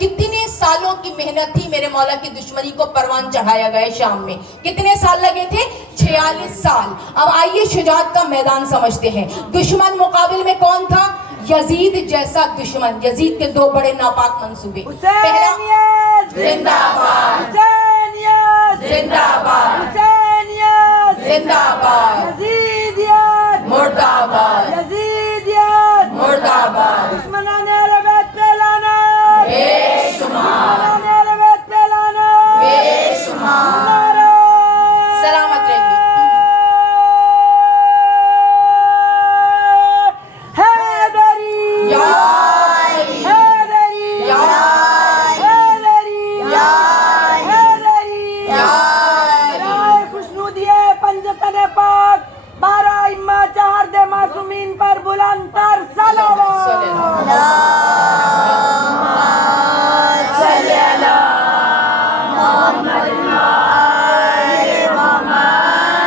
کتنے سالوں کی محنت تھی میرے مولا کی دشمنی کو پروان چڑھایا گیا شام میں. کتنے سال لگے تھے؟ 46 سال. اب آئیے شجاعت کا میدان سمجھتے ہیں. دشمن مقابل میں کون تھا؟ یزید جیسا دشمن. یزید کے دو بڑے ناپاک منصوبے. حسینیت زندہ باد، حسینیت زندہ باد، حسینیت زندہ باد، یزیدیت مرد آباد، یزیدیت مرد آباد. دشمنان اہل بیت پہ لعنت، بے شمار، دشمنان اہل بیت پہ لعنت، بے شمار. نعرہ سلامت رہیے. حیدری، یا حیدری، یا حیدری، یا حیدری، یا برائے خوشنودی پنجتن پاک 12 ائمہ 4 دے معصومین پر بلند تر صلوات.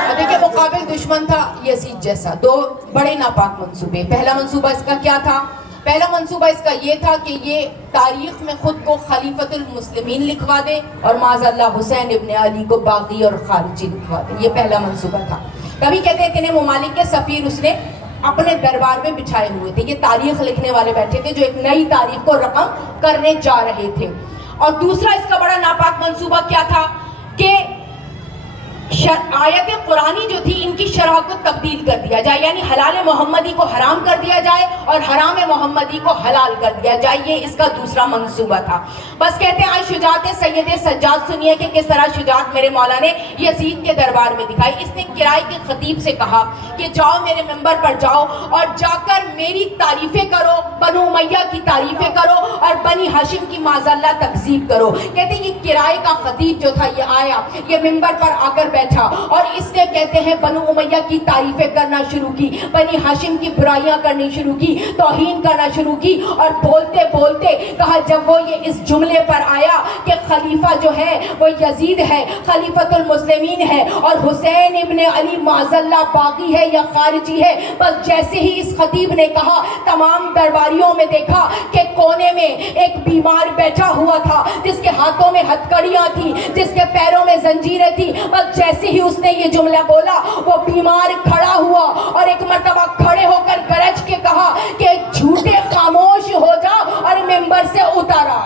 ابھی کے مقابل دشمن تھا یزید جیسا. دو بڑے ناپاک منصوبے. پہلا منصوبہ اس کا کیا تھا؟ پہلا منصوبہ اس کا یہ تھا کہ یہ تاریخ میں خود کو خلیفۃ المسلمین لکھوا دے اور معاذ اللہ حسین ابن علی کو باغی اور خارجی لکھوا دے. یہ پہلا منصوبہ تھا. کبھی کہتے ہیں اتنے ممالک کے سفیر اس نے اپنے دربار میں بچھائے ہوئے تھے. یہ تاریخ لکھنے والے بیٹھے تھے جو ایک نئی تاریخ کو رقم کرنے جا رہے تھے. اور دوسرا اس کا بڑا ناپاک منصوبہ کیا تھا کہ آیت قرآنی جو تھی ان کی شرح کو تبدیل کر دیا جائے، یعنی حلال محمدی کو حرام کر دیا جائے اور حرام محمدی کو حلال کر دیا جائے. یہ اس کا دوسرا منصوبہ تھا. بس کہتے ہیں آج شجاعت سید سجاد سنیے کہ کس طرح شجاعت میرے مولا نے یزید کے دربار میں دکھائی. اس نے کرائے کے خطیب سے کہا کہ جاؤ میرے منبر پر جاؤ اور جا کر میری تعریفیں کرو، بنو امیہ کی تعریفیں کرو اور بنی ہاشم کی معاذ اللہ تکذیب کرو. کہتے ہیں یہ کرائے کا خطیب جو تھا یہ آیا، یہ منبر پر آ کر بیٹھا اور اس نے کہتے ہیں بنو امیہ کی تعریفیں کرنا شروع کی، بنی ہاشم کی برائیاں کرنی شروع کی، توہین کرنا شروع کی. اور بولتے بولتے کہا جب وہ یہ اس جملے پر آیا کہ خلیفہ جو ہے وہ یزید ہے، خلیفۃ المسلمین ہے اور حسین ابن علی معاذ اللہ باغی ہے یا خارجی ہے، بس جیسے ہی اس خطیب نے کہا تمام درباریوں میں دیکھا کہ کونے میں ایک بیمار بیٹھا ہوا تھا جس کے ہاتھوں میں ہتھکڑیاں تھیں، جس کے پیروں میں زنجیریں تھیں. بس جیسے ہی اس نے یہ جملہ بولا وہ بیمار کھڑا ہوا اور ایک مرتبہ کھڑے ہو کر گرج کے کہا کہ جھوٹے خاموش ہو جا اور ممبر سے اتارا.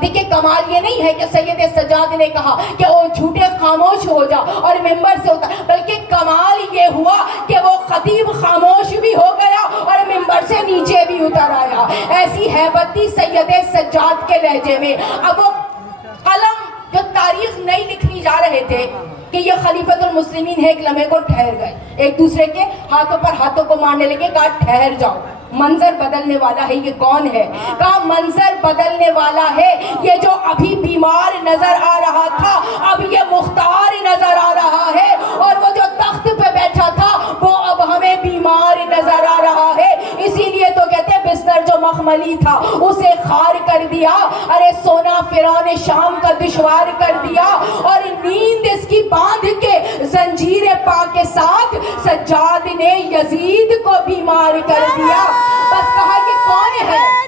دیکھیں کمال یہ نہیں ہے کہ سید سجاد نے کہا کہ وہ جھوٹے خاموش ہو جا اور ممبر سے اتار، بلکہ کمال یہ ہوا کہ وہ خطیب خاموش بھی ہو گیا اور ممبر سے نیچے بھی اتر آیا. ایسی ہیبت تھی سید سجاد کے لہجے میں. اب وہ قلم جو تاریخ نہیں لکھنی جا رہے تھے کہ یہ خلیفۃ المسلمین ہے، ایک لمحے کو ٹھہر گئے، ایک دوسرے کے ہاتھوں پر ہاتھوں کو مارنے لگے. کہا ٹھہر جاؤ، منظر بدلنے والا ہے. یہ کون ہے؟ کہا منظر بدلنے والا ہے. یہ جو ابھی بیمار نظر آ رہا تھا اب یہ مختار نظر آ رہا ہے، اور وہ جو تخت پہ بیٹھا تھا وہ اب ہمیں بیمار نظر آ رہا ہے. اسی لیے تو کہتے ہیں بستر جو مخملی تھا اسے خار کر دیا، ارے سونا فرعون شام کا دشوار کر دیا، اور نیند اس کی باندھ کے زنجیر پا کے ساتھ سجاد نے یزید کو بیمار کر دیا. بس کہا کہ کون ہے؟